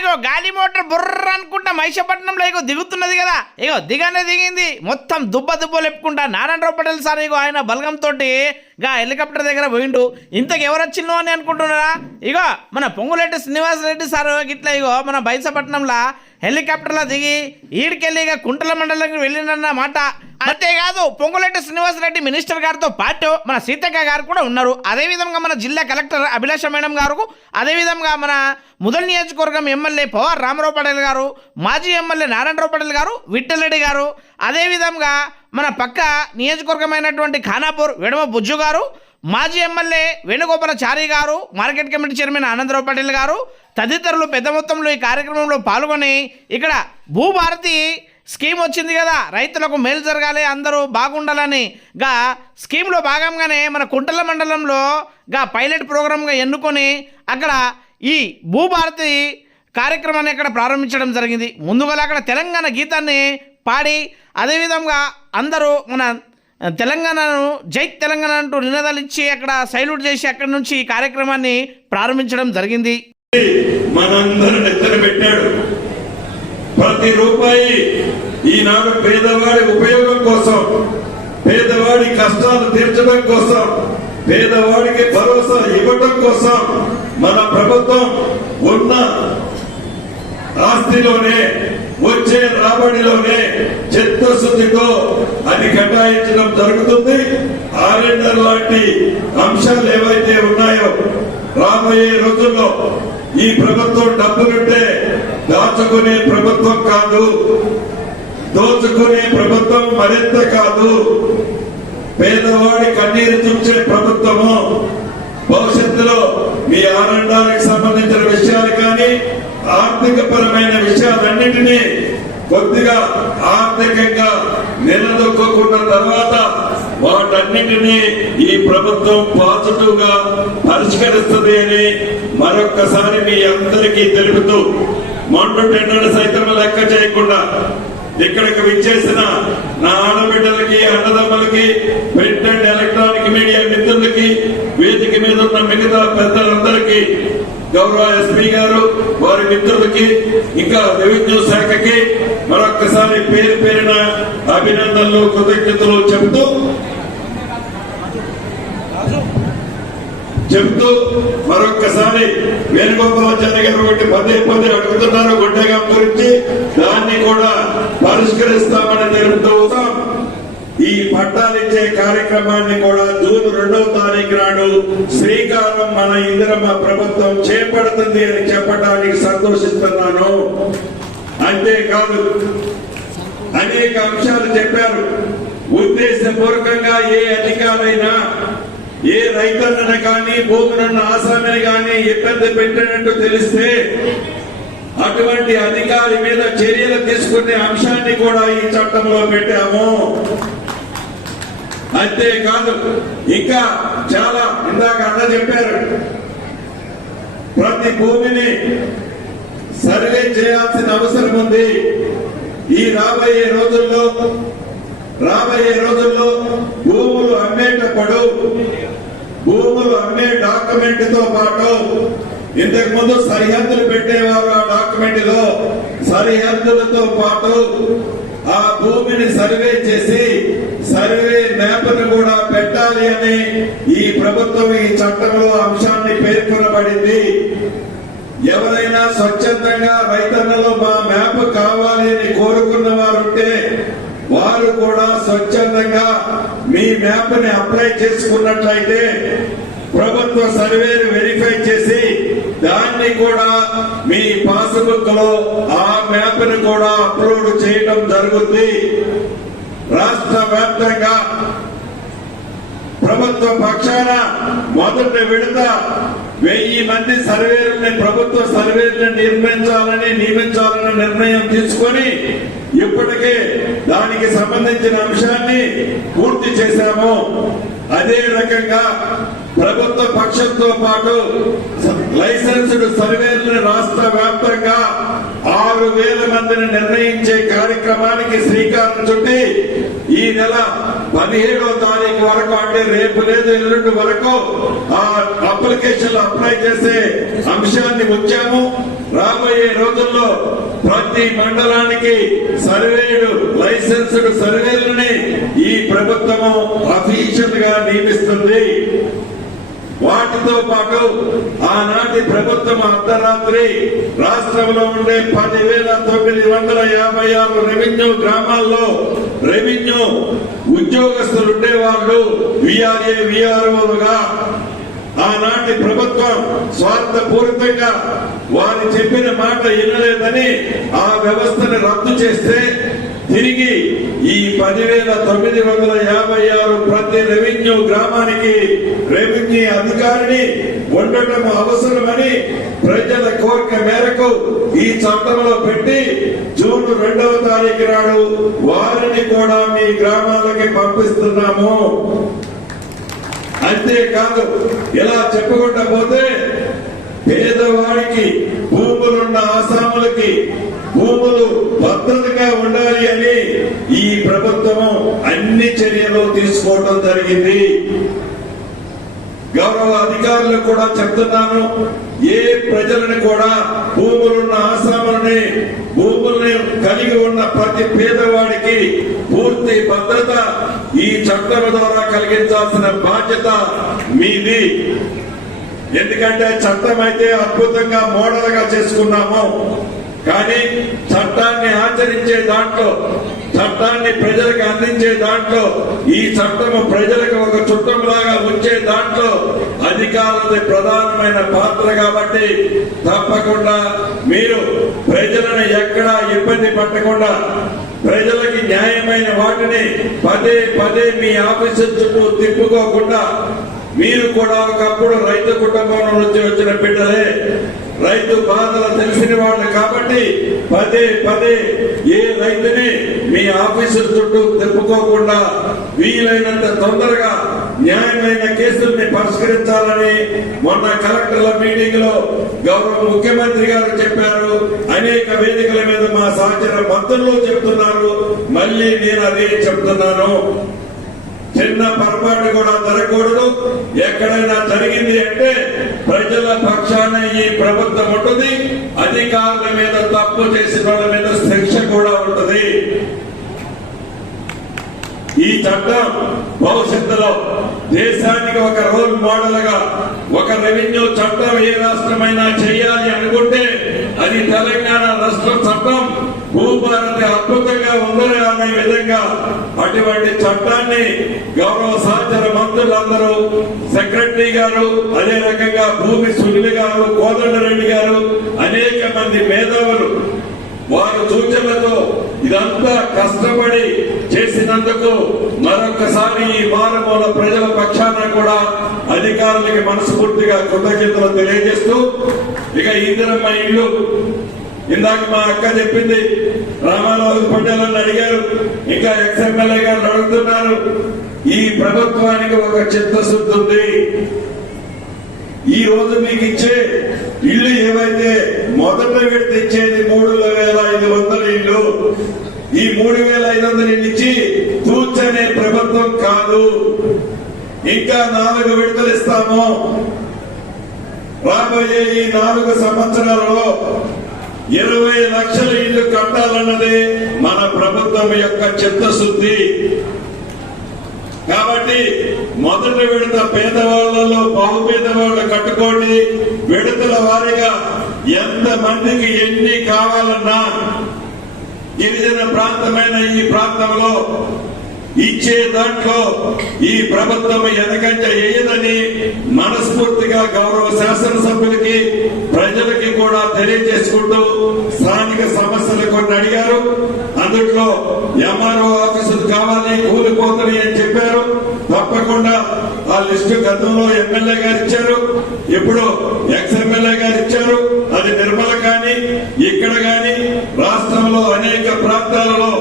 ఇగో గాలి మోటార్ బుర్ర అనుకుంటా మైషపట్నంలో ఇగో దిగుతున్నది కదా. ఇగో దిగానే దిగింది. మొత్తం దుబ్బ దుబ్బ లేపుకుంటా నారాయణరావు పటేల్ సార్ ఇగో ఆయన బలగంతో గా హెలికాప్టర్ దగ్గర పోయిండు. ఇంతకు ఎవరు వచ్చిండు అని అనుకుంటున్నారా? ఇగో మన పొంగులెడ్డి శ్రీనివాస్ రెడ్డి సార్ గిట్లా ఇగో మన బైసపట్నంలో హెలికాప్టర్లో దిగి ఈడికెళ్ళి ఇక కుంటల మండలంకి వెళ్ళినన్న మాట. అంతేకాదు శ్రీనివాస్ శ్రీనివాసరెడ్డి మినిస్టర్ గారితో పాటు మన సీతక్క గారు కూడా ఉన్నారు. అదేవిధంగా మన జిల్లా కలెక్టర్ అభిలాష మేడం గారు అదేవిధంగా మన ముదల్ నియోజకవర్గం ఎమ్మెల్యే పవార్ రామారావు పటేల్ గారు మాజీ ఎమ్మెల్యే నారాయణరావు పటేల్ గారు విఠలరెడ్డి గారు అదేవిధంగా మన పక్క నియోజకవర్గమైనటువంటి ఖానాపూర్ విడమ బుజ్జు గారు మాజీ ఎమ్మెల్యే వేణుగోపాలచారి గారు market committee chairman Anandarao Patel గారు తదితరులు పెద్ద మొత్తంలో ఈ కార్యక్రమంలో పాల్గొని ఇక్కడ భూభారతి స్కీమ్ వచ్చింది కదా రైతులకు మేలు జరగాలి అందరూ బాగుండాలని గా స్కీమ్లో భాగంగానే మన కుంటల మండలంలో గా పైలట్ ప్రోగ్రామ్గా ఎన్నుకొని అక్కడ ఈ భూభారతి కార్యక్రమాన్ని ఇక్కడ ప్రారంభించడం జరిగింది. ముందుగా అక్కడ తెలంగాణ గీతాన్ని పాడి అదేవిధంగా అందరూ మన తెలంగాణను జై తెలంగాణ అంటూ నినాదాలు ఇచ్చి అక్కడ సైల్యూట్ చేసి అక్కడి నుంచి ఈ కార్యక్రమాన్ని ప్రారంభించడం జరిగింది. మనందరూ నెత్తన పెట్టాడు. ప్రతి రూపాయి ఈనాడు పేదవాడి ఉపయోగం కోసం పేదవాడి కష్టాలు తీర్చడం కోసం పేదవాడికి భరోసా ఇవ్వడం కోసం మన ప్రభుత్వం ఉన్న ఆస్తిలోనే వచ్చే రాబడిలోనే చిత్తశుద్ధితో అది కేటాయించడం జరుగుతుంది. ఆర్ఎండర్ లాంటి అంశాలు ఏవైతే ఉన్నాయో రాబోయే రోజుల్లో ఈ ప్రభుత్వం డబ్బులుంటే దాచుకునే ప్రభుత్వం కాదు దోచుకునే ప్రభుత్వం మరింత కాదు. పేదవాడి కన్నీరు చూచే ప్రభుత్వము భవిష్యత్తులో మీ ఆనందానికి సంబంధించిన విషయాలు కానీ ఆర్థిక పరమైన విషయాలన్నింటినీ కొద్దిగా ఆర్థికంగా నిలదొక్కున్న తర్వాత వాటన్నిటినీ ఈ ప్రభుత్వం పాజిటివ్గా పరిష్కరిస్తుంది అని మరొక్కసారి మీ అందరికీ తెలుపుతూ మండు టెండర్ సైతం లెక్క చేయకుండా ఇక్కడికి విచ్చేసిన నా ఆడబిడ్డలకి అన్నదమ్మలకి ప్రింట్ అండ్ ఎలక్ట్రానిక్ మీడియా మిత్రులకి వేదిక మీద ఉన్న మిగతా పెద్దలందరికీ గౌరవ ఎస్పీ గారు వారి మిత్రులకి ఇంకా రెవెన్యూ శాఖకి మరొక్కసారి పేరు పేరిన అభినందనలు కృతజ్ఞతలు చెబుతూ చెబుతూ మరొక్కసారి వేణుగోపాలాచార్య గారు ఒకటి పదే పదే అడుగుతున్నారు గుడ్డగా గురించి దాన్ని కూడా పరిష్కరిస్తామని తెలుపుతూ ఈ ఈ పట్టాలిచ్చే కార్యక్రమాన్ని కూడా జూన్ రెండవ తారీఖు నాడు శ్రీకారం మన ఇందిరమ్మ ప్రభుత్వం చేపడుతుంది అని చెప్పడానికి సంతోషిస్తున్నాను. అంతేకాదు అనేక అంశాలు చెప్పారు. ఉద్దేశపూర్వకంగా ఏ అధికారైనా ఏ రైతన్నను కానీ భూములున్న ఆసామిని కానీ ఇబ్బంది పెట్టినట్టు తెలిస్తే అటువంటి అధికారి మీద చర్యలు తీసుకునే అంశాన్ని కూడా ఈ చట్టంలో పెట్టాము. అంతేకాదు ఇంకా చాలా ఇందాక అన్న చెప్పారు ప్రతి భూమిని సర్వే చేయాల్సిన అవసరం ఉంది. ఈ రాబోయే రోజుల్లో రాబోయే రోజుల్లో భూములు అమ్మేటప్పుడు భూములు అమ్మే డాక్యుమెంట్తో పాటు ఇంతకు ముందు సరిహద్దులు పెట్టేవారు ఆ డాక్యుమెంట్లో సరిహద్దులతో పాటు ఆ భూమిని సర్వే చేసి సర్వే మ్యాప్ను కూడా పెట్టాలి అని ఈ ప్రభుత్వం ఈ చట్టంలో అంశాన్ని పేర్కొనబడింది. ఎవరైనా స్వచ్ఛందంగా రైతన్నలో మా మ్యాప్ కావాలి అని కోరుకున్న వారుంటే వారు కూడా స్వచ్ఛందంగా మీ మ్యాప్ని అప్లై చేసుకున్నట్లయితే ప్రభుత్వ సర్వేను వెరిఫై చేసి దాన్ని కూడా మీ పాస్బుక్లో ఆ మ్యాప్ని కూడా అప్లోడ్ చేయడం జరుగుతుంది. రాష్ట్ర వ్యాప్తంగా ప్రభుత్వ పక్షాన మొదటి విడత వెయ్యి మంది సర్వేరుల్ని ప్రభుత్వ సర్వేలు నిర్మించాలని నియమించాలని నిర్ణయం తీసుకొని ఇప్పటికే దానికి సంబంధించిన అంశాన్ని పూర్తి చేశాము. అదే రకంగా ప్రభుత్వ పక్షంతో పాటు లైసెన్స్డ్ సర్వేలను రాష్ట్ర వ్యాప్తంగా ఆరు వేల మందిని నిర్ణయించే కార్యక్రమానికి శ్రీకారం చుట్టి ఈ నెల పదిహేడో తారీఖు వరకు అంటే రేపు లేదు ఎల్లుండి వరకు ఆ అప్లికేషన్లు అప్లై చేసే అంశాన్ని ఉంచాము రాబోయే రోజుల్లో ప్రతి మండలానికి సర్వేడు లైసెన్స్డ్ సర్వేలని ఈ ప్రభుత్వము అఫీషియల్గా నియమిస్తుంది. వాటితో పాటు ఆనాటి ప్రభుత్వం అర్ధరాత్రి రాష్ట్రంలో ఉండే పదివేల తొమ్మిది వందల యాభై ఆరు రెవెన్యూ గ్రామాల్లో రెవెన్యూ ఉద్యోగస్తులు ఉండేవాళ్ళు విఆర్ఏ విఆర్ఓలుగా. ఆనాటి ప్రభుత్వం స్వార్థపూరితంగా వారు చెప్పిన మాట వినలేదని ఆ వ్యవస్థను రద్దు చేస్తే తిరిగి ఈ పదివేల తొమ్మిది వందల యాభై ఆరు ప్రతి రెవెన్యూ గ్రామానికి రెవెన్యూ అధికారిని ఉండటం అవసరమని ప్రజల కోరిక మేరకు ఈ చట్టంలో పెట్టి జూన్ రెండవ తారీఖు నాడు వారిని కూడా మీ గ్రామాలకి పంపిస్తున్నాము. అంతేకాదు ఇలా చెప్పుకుంటా పోతే పేదవాడికి భూములున్న ఆసాములకి భూములు భద్రతగా ఉండాలి అని ఈ ప్రభుత్వము అన్ని చర్యలు తీసుకోవడం జరిగింది. గౌరవ అధికారులకు కూడా చెప్తున్నాను ఏ ప్రజలను కూడా భూములున్న ఆసాములని భూముల్ని కలిగి ఉన్న ప్రతి పేదవాడికి పూర్తి భద్రత ఈ చట్టం ద్వారా కలిగించాల్సిన బాధ్యత మీది. ఎందుకంటే చట్టం అయితే అద్భుతంగా మోడల్గా చేసుకున్నాము. కానీ చట్టాన్ని ఆచరించే దాంట్లో చట్టాన్ని ప్రజలకు అందించే దాంట్లో ఈ చట్టము ప్రజలకు ఒక చుట్టంలాగా వచ్చే దాంట్లో అధికారులది ప్రధానమైన పాత్ర కాబట్టి తప్పకుండా మీరు ప్రజలను ఎక్కడా ఇబ్బంది పట్టకుండా ప్రజలకి న్యాయమైన వాటిని పదే పదే మీ ఆఫీసు చుట్టూ తిప్పుకోకుండా మీరు కూడా ఒకప్పుడు రైతు కుటుంబం నుంచి వచ్చిన బిడ్డలే. రైతు బాధలు తెలిసిన వాళ్ళు కాబట్టి పదే పదే ఏ రైతుని మీ ఆఫీసు చుట్టూ తిప్పుకోకుండా వీలైనంత తొందరగా న్యాయమైన కేసుల్ని పరిష్కరించాలని మొన్న కలెక్టర్ల మీటింగ్లో గౌరవ ముఖ్యమంత్రి గారు చెప్పారు. అనేక వేదికల మీద మా సహచర మంత్రులు చెప్తున్నారు. మళ్ళీ నేను అదే చెప్తున్నాను. చిన్న పొరపాటు కూడా జరగకూడదు. ఎక్కడైనా జరిగింది అంటే ప్రజల పక్షాన ఈ ప్రభుత్వం ఉంటుంది. అధికారుల మీద తప్పు చేసిన వాళ్ళ మీద శిక్ష కూడా ఉంటుంది. ఈ చట్టం భవిష్యత్తులో దేశానికి ఒక రోల్ మోడల్గా ఒక రెవెన్యూ చట్టం ఏ రాష్ట్రమైనా చేయాలి అనుకుంటే అది తెలంగాణ రాష్ట్ర చట్టం. భూభారతి అద్భుతంగా ఉందని అనే విధంగా అటువంటి చట్టాన్ని గౌరవ సహచర మంత్రులందరూ సెక్రటరీ గారు అదే రకంగా భూమి సునీల్ గారు కోదండరెడ్డి గారు అనేక మంది మేధావులు వారు సూచనలతో ఇదంతా కష్టపడి చేసినందుకు మరొకసారి ఈ మారుమూల ప్రజల పక్షాన కూడా అధికారులకి మనస్ఫూర్తిగా కృతజ్ఞతలు తెలియజేస్తూ ఇక ఇందిరమ్మ ఇల్లు ఇందాక మా అక్క చెప్పింది రామారావు పటేల్ అడిగారు ఇంకా ఎక్స్ఎమ్మెల్యే గారు అడుగుతున్నారు ఈ ప్రభుత్వానికి ఒక చిత్తశుద్ధి ఉంది. ఈ రోజు మీకు ఇచ్చే ఇల్లు ఏవైతే మొదట విడత ఇచ్చేది మూడు వేల ఐదు వందల ఇల్లు ఈ మూడు వేల ఐదు వందల ఇల్లు ఇచ్చి కూర్చనే ప్రభుత్వం కాదు. ఇంకా నాలుగు విడతలు ఇస్తాము. రాబోయే ఈ నాలుగు సంవత్సరాలలో ఇరవై లక్షల ఇల్లు కట్టాలన్నదే మన ప్రభుత్వం యొక్క చిత్తశుద్ధి. కాబట్టి మొదటి విడత పేదవాళ్ళలో బహు పేదవాళ్ళు కట్టుకోండి. విడతల వారీగా ఎంత మందికి ఎన్ని కావాలన్నా గిరిజన ప్రాంతమైన ఈ ప్రాంతంలో ఇచ్చే దాంట్లో ఈ ప్రభుత్వం ఎనకంట వేయదని మనస్ఫూర్తిగా గౌరవ శాసనసభ్యులకి ప్రజలకి కూడా తెలియజేసుకుంటూ స్థానిక సమస్యలు కొన్ని అడిగారు. అందుట్లో ఎంఆర్ఓ ఆఫీసులు కావాలి కూలిపోతుంది అని చెప్పారు. తప్పకుండా ఆ లిస్టు గతంలో ఎమ్మెల్యే గారు ఇచ్చారు. ఇప్పుడు ఎక్స్ ఎమ్మెల్యే గారు ఇచ్చారు. అది నిర్మల కానీ ఇక్కడ కానీ రాష్ట్రంలో అనేక ప్రాంతాలలో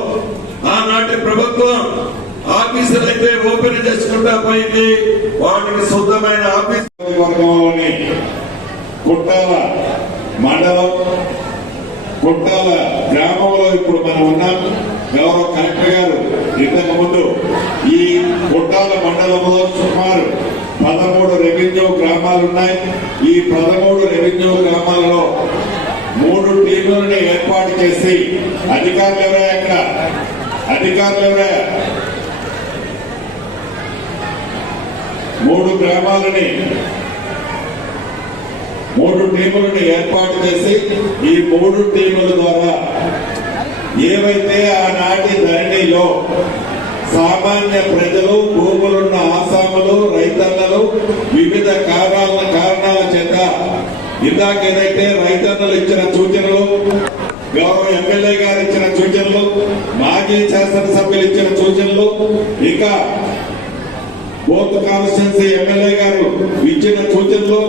ఆనాటి ప్రభుత్వం ఆఫీసులు అయితే ఓపెన్ చేసుకుంటా పోయింది. వాటికి శుద్ధమైన ఆఫీస్. వర్గంలోని కుట్టాల మండలం కుట్టాల గ్రామంలో ఇప్పుడు మనం ఉన్నాం. గౌరవ కలెక్టర్ గారు ఇంతకు ముందు ఈ కుట్టాల మండలంలో సుమారు పదమూడు రెవెన్యూ గ్రామాలు ఉన్నాయి ఈ పదమూడు రెవెన్యూ గ్రామాలలో మూడు టీములను ఏర్పాటు చేసి అధికారులు ఎవరే అక్కడ? అధికారులు ఎవరే మూడు గ్రామాలని మూడు టీములను ఏర్పాటు చేసి ఈ మూడు టీముల ద్వారా ఏవైతే ఆనాటి ధరణిలో సామాన్య ప్రజలు భూములున్న ఆసాములు రైతన్నలు వివిధ కారణాల కారణాల చేత ఇందాక ఏదైతే రైతన్నలు ఇచ్చిన సూచనలు గౌరవ ఎమ్మెల్యే గారు ఇచ్చిన సూచనలు మాజీ శాసనసభ్యులు ఇచ్చిన సూచనలు ఇంకా బోత్ కాన్స్టిట్యున్సీ ఎమ్మెల్యే గారు ఇచ్చిన సూచనలు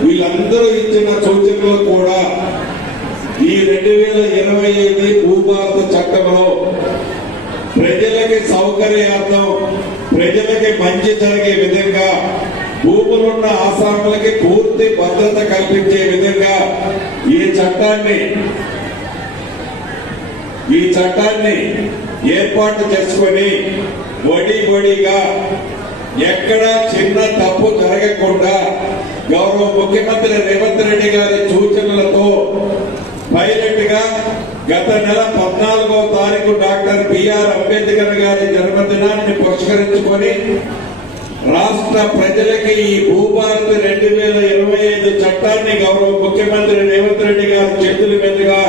వీళ్ళందరూ ఇచ్చిన సూచనలు కూడా ఈ రెండు వేల ఇరవై ఐదు భూభారత చట్టంలో ప్రజలకి సౌకర్యార్థం ప్రజలకి మంచి జరిగే విధంగా భూములున్న ఆసాములకి పూర్తి భద్రత కల్పించే విధంగా ఈ చట్టాన్ని ఈ చట్టాన్ని ఏర్పాటు చేసుకొని వడి వడిగా ఎక్కడ చిన్న తప్పు జరగకుండా గౌరవ ముఖ్యమంత్రి రేవంత్ రెడ్డి గారి సూచనలతో పైలట్గా గత నెల పద్నాలుగో తారీఖు డాక్టర్ బిఆర్ అంబేద్కర్ గారి జన్మదినాన్ని పురస్కరించుకొని రాష్ట్ర ప్రజలకి ఈ భూభారత్ రెండు వేల ఇరవై ఐదు చట్టాన్ని గౌరవ ముఖ్యమంత్రి రేవంత్ రెడ్డి గారి చేతుల మీదుగా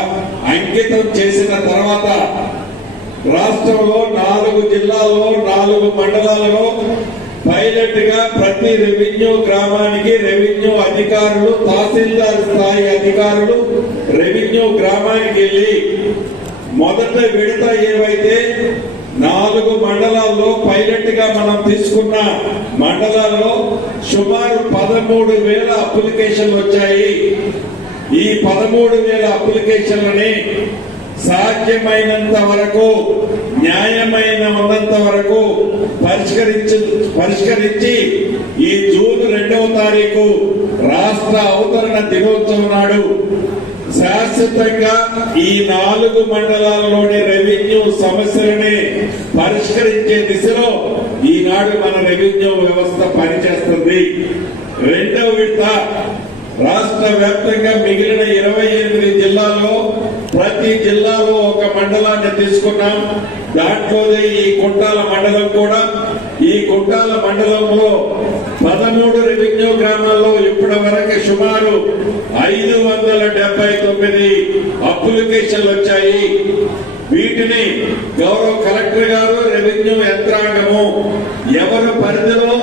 అంకితం చేసిన తర్వాత రాష్ట్రంలో నాలుగు జిల్లాల్లో నాలుగు మండలాలలో పైలట్గా ప్రతి రెవెన్యూ గ్రామానికి రెవెన్యూ అధికారులు తహసీల్దార్ స్థాయి అధికారులు రెవెన్యూ గ్రామానికి వెళ్ళి మొదట విడత ఏవైతే నాలుగు మండలాల్లో పైలట్గా మనం తీసుకున్న మండలాల్లో సుమారు పదమూడు వేల అప్లికేషన్లు వచ్చాయి. ఈ పదమూడు వేల అప్లికేషన్లని సాధ్యమైనంత వరకు న్యాయమైన ఉన్నంత వరకు పరిష్కరించి పరిష్కరించి ఈ జూన్ రెండవ తారీఖు రాష్ట్ర అవతరణ దినోత్సవం నాడు శాశ్వతంగా ఈ నాలుగు మండలాల్లోని రెవెన్యూ సమస్యలని పరిష్కరించే దిశలో ఈనాడు మన రెవెన్యూ వ్యవస్థ పనిచేస్తుంది. రెండవ విడత రాష్ట్ర వ్యాప్తంగా మిగిలిన ఇరవై ఎనిమిది జిల్లాల్లో ప్రతి జిల్లాలో ఒక మండలాన్ని తీసుకున్నాం. దాంట్లోనే ఈ కుట్టాల మండలం కూడా. ఈ కుట్టాల మండలంలో పదమూడు రెవెన్యూ గ్రామాల్లో ఇప్పటి వరకు సుమారు ఐదు వందల డెబ్బై తొమ్మిది అప్లికేషన్లు వచ్చాయి. వీటిని గౌరవ కలెక్టర్ గారు రెవెన్యూ యంత్రాంగము ఎవరు పరిధిలో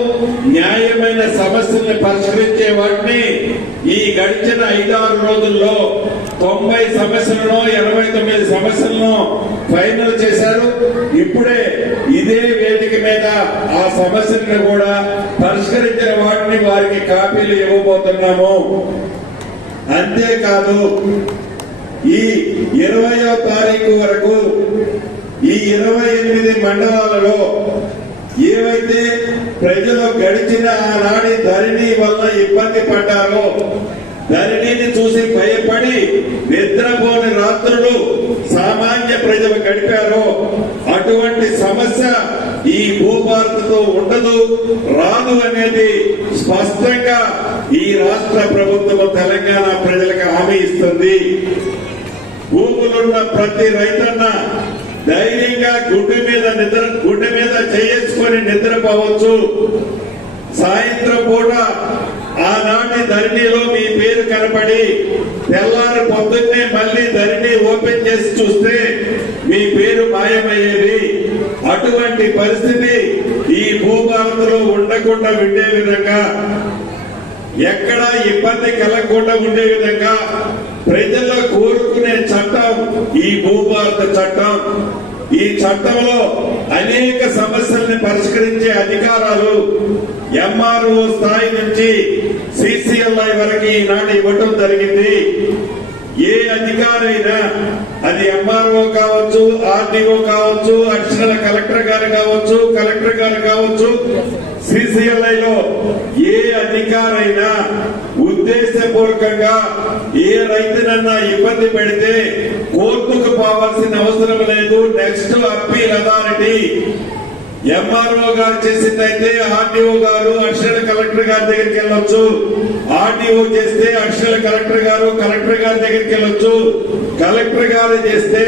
న్యాయమైన సమస్యల్ని పరిష్కరించే వాటిని ఈ గడిచిన ఐదారు రోజుల్లో తొంభై సమస్యలను ఎనభై తొమ్మిది సమస్యలను ఫైనల్ చేశారు. ఇప్పుడే ఇదే వేదిక మీద ఆ సమస్యలను కూడా పరిష్కరించిన వాటిని వారికి కాపీలు ఇవ్వబోతున్నాము. అంతేకాదు ఈ ఇరవయో తారీఖు వరకు ఈ ఇరవై ఎనిమిది మండలాలలో ఏవైతే ప్రజలు గడిచిన ఆనాడి ధరణి వల్ల ఇబ్బంది పడ్డారో ధరణిని చూసి భయపడి నిద్రపోని రాత్రులు సామాన్య ప్రజలు గడిపారో అటువంటి సమస్య ఈ భూభారతతో ఉండదు. రాదు అనేది స్పష్టంగా ఈ రాష్ట్ర ప్రభుత్వం తెలంగాణ ప్రజలకు హామీ ఇస్తుంది. భూములున్న ప్రతి రైతన్న ధైర్యంగా గుడ్డు మీద నిద్ర గుడ్డ మీద చేసుకొని నిద్రపోవచ్చు. సాయంత్రం పూట ఆనాటి ధరణిలో మీ పేరు కనపడి తెల్లారి పొద్దున్నే మళ్ళీ ధరణి ఓపెన్ చేసి చూస్తే మీ పేరు మాయమయ్యేది. అటువంటి పరిస్థితి ఈ భూభారతంలో ఉండకుండా ఉండే విధంగా ఎక్కడా ఇబ్బంది కలగకుండా ఉండే విధంగా ప్రజలు కోరుకునే చట్టం ఈ భూభారత చట్టం. ఈ చట్టంలో అనేక సమస్యల్ని పరిష్కరించే అధికారాలు ఎంఆర్ఓ స్థాయి నుంచి సిసిఎల్ఐ వరకు ఈనాడు ఇవ్వటం జరిగింది. ఏ అధికారైనా అది ఎంఆర్ఓ కావచ్చు ఆర్డీఓ కావచ్చు అడిషనల్ కలెక్టర్ గారు కావచ్చు కలెక్టర్ గారు కావచ్చు సిసిఎల్ఐ లో ఏ అధికారైనా ఉద్దేశపూర్వకంగా ఏ రైతునన్నా ఇబ్బంది పెడితే కోర్టుకు పోవాల్సిన అవసరం లేదు. Next appeal authority. ఎంఆర్ఓ గారు చేసిందైతే ఆర్టీఓ గారు అడిషనల్ కలెక్టర్ గారి దగ్గరికి వెళ్ళొచ్చు. ఆర్టీఓ చేస్తే అడిషనల్ కలెక్టర్ గారు కలెక్టర్ గారి దగ్గరికి వెళ్ళొచ్చు. కలెక్టర్ గారు చేస్తే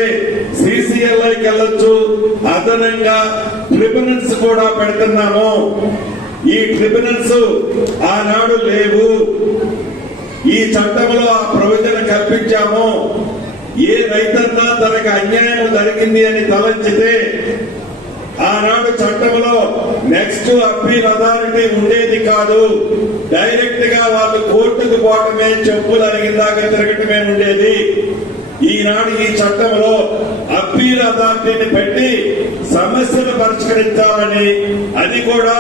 సిసిఎల్ఐకి వెళ్ళొచ్చు. అదనంగా ట్రిబ్యునల్స్ కూడా పెడుతున్నాము. ఈ ట్రిబ్యునల్స్ ఆనాడు లేవు. ఈ చట్టంలో ఆ ప్రొవిజన్ కల్పించాము. ఏ రైతన్నా తనకు అన్యాయం జరిగింది అని తలంచితే ఆనాడు చట్టంలో నెక్స్ట్ అప్పీల్ అథారిటీ ఉండేది కాదు. డైరెక్ట్గా వాళ్ళు కోర్టుకు పోవటమే చెప్పులు అరిగిందాక తిరగటమే ఉండేది. ఈనాడు ఈ చట్టంలో అప్పీల్ అథారిటీని పెట్టి సమస్యను పరిష్కరించాలని అది కూడా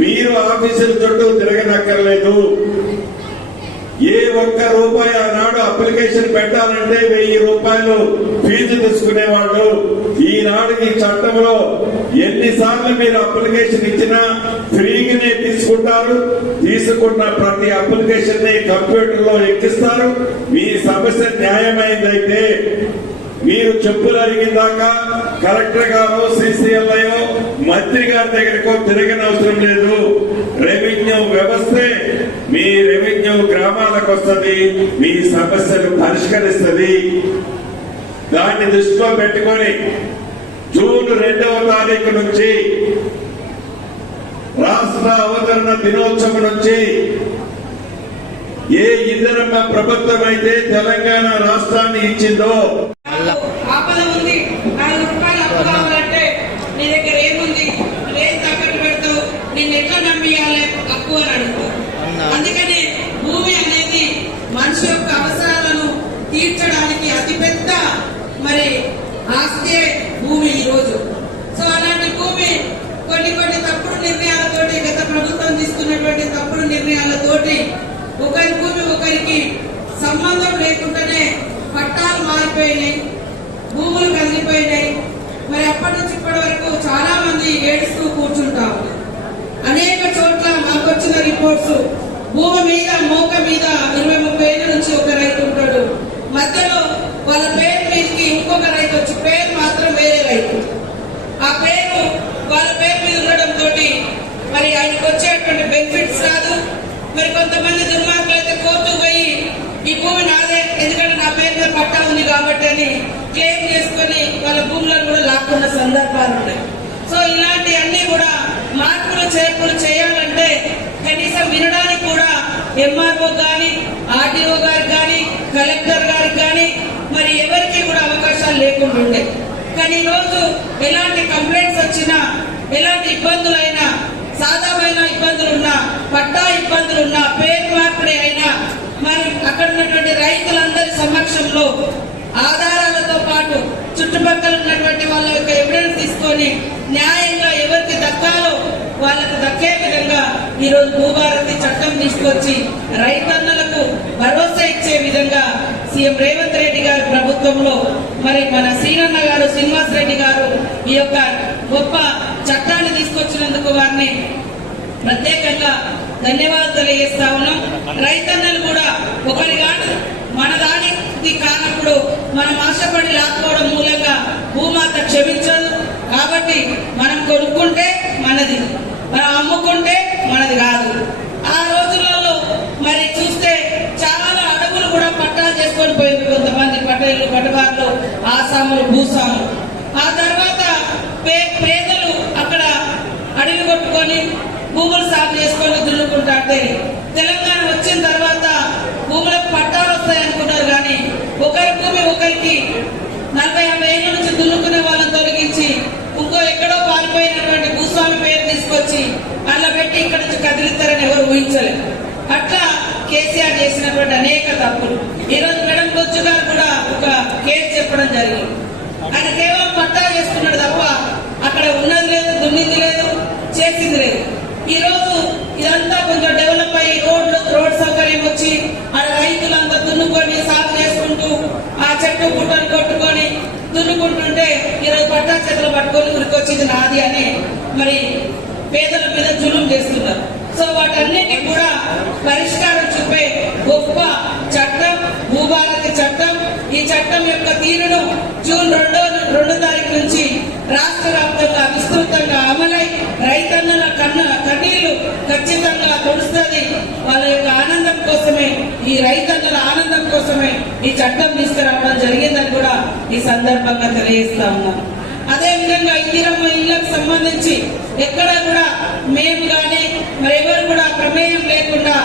మీరు ఆఫీసుల చుట్టూ తిరగనక్కర్లేదు. ఏ ఒక్క రూపాయి ఆనాడు అప్లికేషన్ పెట్టాలంటే వెయ్యి రూపాయలు ఫీజు తీసుకునేవాళ్ళు. ఈనాడు ఈ చట్టంలో ఎన్నిసార్లు మీరు అప్లికేషన్ ఇచ్చినా ఫ్రీగానే తీసుకుంటారు. తీసుకున్న ప్రతి అప్లికేషన్ని కంప్యూటర్లో ఎక్కిస్తారు. మీ సమస్య న్యాయమైందైతే మీరు చెప్పులు అరిగిందాక కలెక్టర్ గారు సిసిఎల్ఐఓ మంత్రి గారి దగ్గరకు తిరగని అవసరం లేదు. రెవెన్యూ వ్యవస్థే. మీ రెవెన్యూ గ్రామాలకు వస్తుంది మీ సమస్యలు పరిష్కరిస్తుంది. దాన్ని దృష్టిలో పెట్టుకొని జూన్ రెండవ తారీఖు నుంచి రాష్ట్ర అవతరణ దినోత్సవం నుంచి ఏ ఇద్దరమ్మ ప్రభుత్వం అయితే తెలంగాణ రాష్ట్రాన్ని ఇచ్చిందో ఆపద ఉంది నాలుగు రూపాయలు అప్పు కావాలంటే నీ దగ్గర ఏముంది ఏం తాకట్టు పెడతావు నిన్ను ఎట్లా అని అడుగుతావు అందుకనే భూమి అనేది మనిషి యొక్క అవసరాలను తీర్చడానికి అతిపెద్ద మరి ఆస్తియే భూమి ఈ రోజు సో అలాంటి భూమి కొన్ని కొన్ని తప్పుడు నిర్ణయాలతోటి గత ప్రభుత్వం తీసుకున్నటువంటి తప్పుడు నిర్ణయాలతోటి ఒకరి భూమి ఒకరికి సంబంధం లేకుండానే పట్టాలు మారిపోయినాయి భూములు కదిలిపోయినాయి మరి అప్పటి నుంచి ఇప్పటి వరకు చాలా మంది ఏడుస్తూ కూర్చుంటా ఉన్నారు అనేక చోట్ల మాకు వచ్చిన రిపోర్ట్స్ భూమి మీద మోక మీద ఇరవై ముప్పై ఏళ్ళ నుంచి ఒక రైతు ఉంటాడు మధ్యలో వాళ్ళ పేరు మీదకి ఇంకొక రైతు వచ్చి పేరు మాత్రం వేరే రైతు ఆ పేరు వాళ్ళ పేరు మీద ఉండడం తోటి మరి ఆయనకు వచ్చేటువంటి బెనిఫిట్స్ రాదు మరి కొంతమంది దుర్మార్గులు అయితే కోర్టు పోయి ఈ భూమి నాదే ఎందుకంటే నా పేరు మీద పట్టా ఉంది కాబట్టి అని క్లెయిమ్ చేసుకొని వాళ్ళ భూములను కూడా లాక్కున్న సందర్భాలు ఉన్నాయి సో ఇలాంటి అన్ని కూడా మార్పులు చేర్పులు చేయాలంటే కనీసం వినడానికి కూడా ఎంఆర్ఓ గాని ఆర్డీఓ గారు కానీ కలెక్టర్ గారు కానీ మరి ఎవరికి కూడా అవకాశాలు లేకుండా ఉండే. కానీ ఈరోజు రోజు ఎలాంటి కంప్లైంట్స్ వచ్చినా ఎలాంటి ఇబ్బందులైనా సాధారణ ఇబ్బందులున్నా పట్టా ఇబ్బందులున్నా పేరు మార్పిడి అయినా మరి అక్కడ ఉన్నటువంటి రైతులందరి సమక్షంలో ఆధారాలతో పాటు చుట్టుపక్కల ఉన్నటువంటి వాళ్ళ యొక్క ఎవిడెన్స్ తీసుకొని న్యాయంగా ఎవరికి దక్కాలో వాళ్ళకు దక్కే విధంగా ఈరోజు భూభారతి చట్టం తీసుకొచ్చి రైతన్నలకు భరోసా ఇచ్చే విధంగా సీఎం రేవంత్ రెడ్డి గారి ప్రభుత్వంలో మరి మన శ్రీరన్న గారు శ్రీనివాస్ రెడ్డి గారు ఈ యొక్క గొప్ప చట్టాన్ని తీసుకొచ్చినందుకు వారిని ప్రత్యేకంగా ధన్యవాదాలు తెలియజేస్తా ఉన్నాం. రైతన్నలు కూడా ఒకరి కాదు మన దానికి కానప్పుడు మనం ఆశపడి లాక్కోవడం మూలంగా భూమాత క్షమించదు. కాబట్టి మనం కొనుక్కుంటే మనది మనం అమ్ముకుంటే మనది కాదు. ఆ రోజులలో మరి చూస్తే చాలా అడవులు కూడా పట్టాలు చేసుకొని పోయింది కొంతమంది పటేళ్ళు పటవాళ్ళు ఆసాములు భూసాములు. ఆ తర్వాత పే పేదలు అక్కడ అడవి కొట్టుకొని భూములు సాగు చేసుకొని దున్నుకుంటాంటే తెలంగాణ వచ్చిన తర్వాత భూములకు పట్టాలు వస్తాయి అనుకున్నారు కానీ ఒకరి భూమి ఒకరికి నలభై యాభై ఏళ్ళ నుంచి దున్నుకునే వాళ్ళని తొలగించి ఇంకో ఎక్కడో పారిపోయినటువంటి భూస్వామి పేరు తీసుకొచ్చి అలా పెట్టి ఇక్కడ నుంచి కదిలిస్తారని ఎవరు ఊహించలేదు అట్లా కేసీఆర్ చేసినటువంటి అనేక తప్పులు. ఈ రోజు మేడం బొచ్చు గారు కూడా ఒక కేసు చెప్పడం జరిగింది. ఆయన కేవలం పట్టా చేసుకున్నాడు తప్ప అక్కడ ఉన్నది లేదు దున్నింది లేదు చేసింది లేదు. ఈ రోజు ఇదంతా కొంచెం డెవలప్ అయ్యి రోడ్లు రోడ్ సౌకర్యం వచ్చి ఆడ రైతులంతా దున్నుకొని చెట్టు బుట్టలు కొట్టుకొని దున్నుకుంటుంటే ఇరవై పట్టా చేతులు పట్టుకొని ఉరికొచ్చింది నాది అని మరి పేదల మీద జులుం చేస్తున్నారు. సో వాటన్నిటికి కూడా పరిష్కారం చూపే గొప్ప చట్టం భూభారత చట్టం. ఈ చట్టం యొక్క తీరును జూన్ రెండో రెండో తారీఖు నుంచి రాష్ట్ర వ్యాప్తంగా విస్తృతంగా అమలై రైతన్నల కన్నా కన్నీళ్ళు ఖచ్చితంగా తుడుస్తుంది వాళ్ళ యొక్క ఆనందం కోసమే ఈ రైతన్నల ఆనందం కోసమే ఈ చట్టం తీసుకురావడం జరిగిందని కూడా ఈ సందర్భంగా తెలియజేస్తా ఉన్నాను అదే విధంగా ఇందిరమ్మ ఇళ్ళకు సంబంధించి ఎక్కడ కూడా మేము కానీ మరెవరు కూడా ప్రమేయం లేకుండా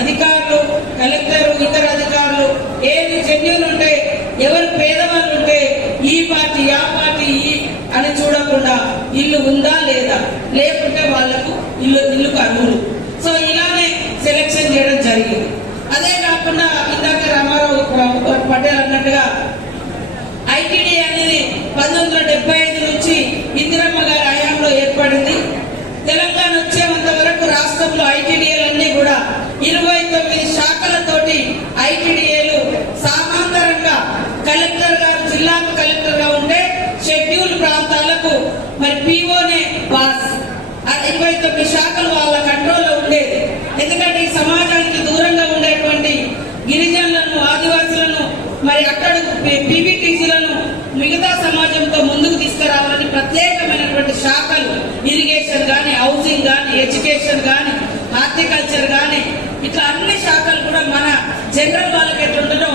అధికారులు కలెక్టర్ ఇతర అధికారులు ఏది జన్యులు ఉంటాయి ఎవరు పేదవాళ్ళు ఉంటే ఈ పార్టీ ఆ పార్టీ ఈ అని చూడకుండా ఇల్లు ఉందా లేదా? లేకుంటే వాళ్ళకు ఇల్లు ఇల్లు అర్హులు. సో ఇలానే సెలెక్షన్ చేయడం జరిగింది. అదే కాకుండా ఇందాక రామారావు పటేల్ అన్నట్టుగా ఐటీడీ అనేది పంతొమ్మిది వందల డెబ్బై ఐదు నుంచి ఇందిరమ్మ గారి హయాంలో ఏర్పడింది. తెలంగాణ వచ్చేంత వరకు రాష్ట్రంలో ఐటీడీఎల్ అన్ని కూడా ఇరవై తొమ్మిది శాఖలతోటి ఐటీడీ సామాంతరంగా కలెక్టర్ గారు జిల్లాకు కలెక్టర్గా ఉంటే షెడ్యూల్ ప్రాంతాలకు మరి పీఓనే పాస్ ఆ ఇరవై తొమ్మిది శాఖలు వాళ్ళ కంట్రోల్లో ఉండేది ఎందుకంటే ఈ సమాజానికి దూరంగా ఉండేటువంటి గిరిజనులను ఆదివాసులను మరి అక్కడ పీవీటీసీలను మిగతా సమాజంతో ముందుకు తీసుకురావాలని ప్రత్యేకమైనటువంటి శాఖలు ఇరిగేషన్ కానీ హౌసింగ్ కానీ ఎడ్యుకేషన్ కానీ హార్టికల్చర్ కానీ ఇట్లా అన్ని శాఖలు కూడా మన జనరల్ వాళ్ళకి ఎట్లుండదో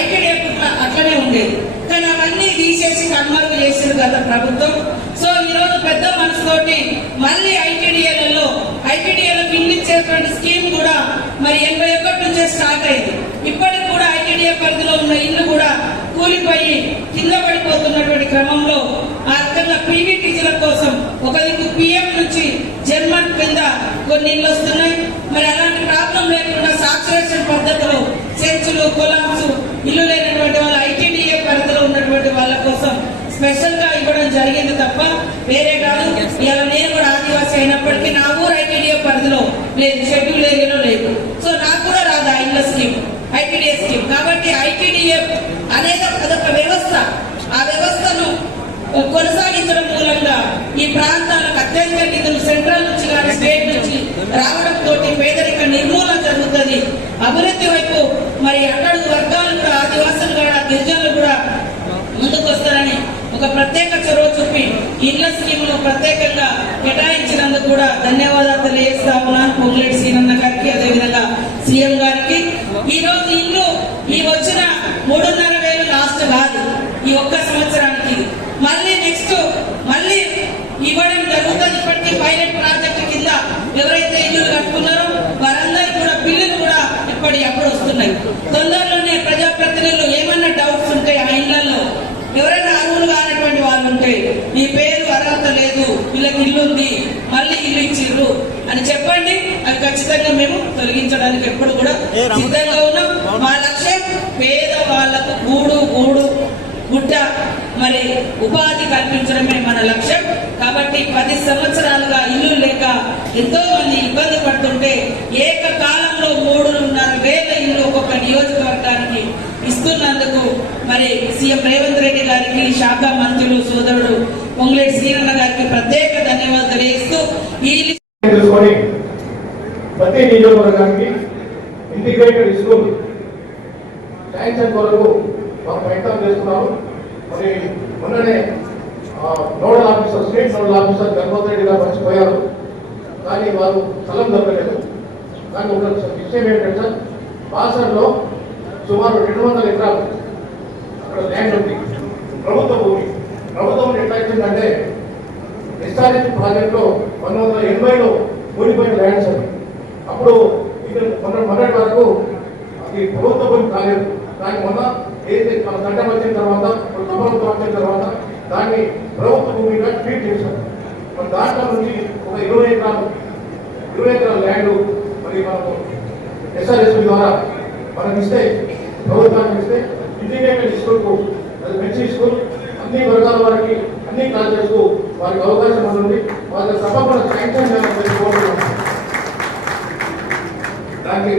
ఐటీడీఎఫ్ అట్లనే ఉండేది. కానీ అవన్నీ తీసేసి కన్మరుగు చేసింది కదా ప్రభుత్వం. సో ఈ రోజు పెద్ద మనసుతోటి మళ్ళీ ఐటీడీఏలలో ఐటీడీఏలో చేసినటువంటి స్కీమ్ కూడా మరి ఎనభై ఒకటి నుంచే స్టార్ట్ అయింది. ఇప్పటికి కూడా ఐటీడీఏ పరిధిలో ఉన్న ఇల్లు కూడా కూలిపోయి కింద పడిపోతున్నటువంటి క్రమంలో ఆ రకంగా టీచర్ల కోసం ఒక దిక్కు పిఎం నుంచి జన్మ కింద కొన్ని ఇల్లు వస్తున్నాయి. మరి అలాంటి ప్రాబ్లం లేకుండా సాక్షరేషన్ పద్ధతిలో చర్చిలు కొలాంస్ ఇల్లు లేనటువంటి వాళ్ళ ఐటీడీఏ పరిధిలో ఉన్నటువంటి వాళ్ళ కోసం స్పెషల్గా ఇవ్వడం జరిగింది తప్ప వేరే కాదు ఇవాళ నేను అయినప్పటికీ నా ఊరు ఐటీడీఏ పరిధిలో లేదు షెడ్యూల్ ఏరియాలో లేదు. సో నాకు కూడా రాదు ఆ ఇళ్ళ స్కీమ్ ఐటీడీఏ స్కీమ్. కాబట్టి ఐటీడీఏ అనేది అదొక వ్యవస్థ. ఆ వ్యవస్థను కొనసాగించడం మూలంగా ఈ ప్రాంతాలకు అత్యధిక నిధులు సెంట్రల్ నుంచి కానీ స్టేట్ నుంచి రావడం తోటి పేదరిక నిర్మూలన జరుగుతుంది. అభివృద్ధి వైపు మరి అట్టడుగు వర్గాలు కూడా ఆదివాసులు కూడా గిరిజనులు కూడా ముందుకు వస్తారని ఒక ప్రత్యేక చొరవ చెప్పి ఇళ్ళ స్కీములు ప్రత్యేకంగా కేటాయించినందుకు కూడా ధన్యవాదాలు తెలియజేస్తా ఉన్నాను పొంగులేటి సీనన్న గారికి అదేవిధంగా సీఎం గారికి. ఈ రోజు ఇల్లు ఈ వచ్చిన మూడున్నర వేలు లాస్ట్ కాదు. ఈ ఒక్క సంవత్సరానికి. మళ్ళీ నెక్స్ట్ మళ్ళీ ఇవ్వడం జరుగుతుంది. ఇప్పటికీ పైలట్ ప్రాజెక్ట్ కింద ఎవరైతే ఇల్లు కట్టుకున్నారో వారందరూ కూడా బిల్లులు కూడా ఇప్పటి అప్పుడు వస్తున్నాయి తొందరలోనే ప్రజాప్రతినిధులు ఏమన్నా డౌట్స్ ఉంటాయి ఆ ఇళ్ళలో ఎవరైనా అర్హులు కానటువంటి వాళ్ళు ఉంటే మీ పేరు అర్హత లేదు వీళ్ళకి ఇల్లు ఉంది మళ్ళీ ఇల్లు ఇచ్చిర్రు అని చెప్పండి. అది ఖచ్చితంగా మేము తొలగించడానికి ఎప్పుడు కూడా సిద్ధంగా ఉన్నాం. మా లక్ష్యం పేద వాళ్ళకు గూడు గూడు గుడ్డ మరి ఉపాధి కల్పించడమే మన లక్ష్యం. కాబట్టి పది సంవత్సరాలుగా ఇల్లు లేక ఎంతో మంది ఇబ్బంది పడుతుంటే ఏకకాలంలో మూడున్నర వేల ఇల్లు ఒక్కొక్క నియోజకవర్గానికి ఇస్తున్నందుకు మరి సీఎం రేవంత్ రెడ్డి గారికి శాఖ మంత్రులు సోదరుడు పొంగులేటి శ్రీరణ గారికి ప్రత్యేక ధన్యవాదాలు తెలియజేస్తూ ఈ ప్రతి నియోజకవర్గానికి ఇంటిగ్రేటెడ్ స్కూల్ శాంక్షన్ కొరకు మనం ప్రయత్నం చేస్తున్నాము. మరి మొన్ననే nodal officer state nodal officer Ganapathi Reddy గారు మర్చిపోయారు. కానీ వారు స్థలం దొరకలేదు. దానికి ఒక విషయం ఏంటంటే సార్ బాసర్లో సుమారు రెండు వందల ఎకరాలు అక్కడ ల్యాండ్ ఉంది. ప్రభుత్వ భూమి ప్రభుత్వం ఎట్లా ఇచ్చిందంటే ఎస్ఆర్ఎస్ ప్రాజెక్ట్ పంతొమ్మిది వందల ఎనభైలో కూలిపోయిన ల్యాండ్స్ అవి. అప్పుడు ఇక్కడ మొన్న మొన్నటి వరకు అది ప్రభుత్వ భూమి కాలేదు. దాని మొన్న ఏదైతే మన చట్టం వచ్చిన తర్వాత కొత్త ప్రభుత్వం వచ్చిన తర్వాత దాన్ని రౌత్ భూమిగా ట్రీట్ చేశాం మన దాంట్లో నుంచి ఒక ఇరవై ఎకరాలు ఇరవై ఎకరాల ల్యాండ్ మరి మనకు ఎస్ఆర్ఎస్ ద్వారా మనకి ఇస్తే ప్రభుత్వానికి ఇస్తే ఇంటిగ్రేటెడ్ స్కూల్కు అది మంచి అన్ని వర్గాల వారికి అన్ని కాలేజెస్కు వారికి అవకాశం ఉంటుంది వాళ్ళ తప్పకుండా శాంక్షన్ దానికి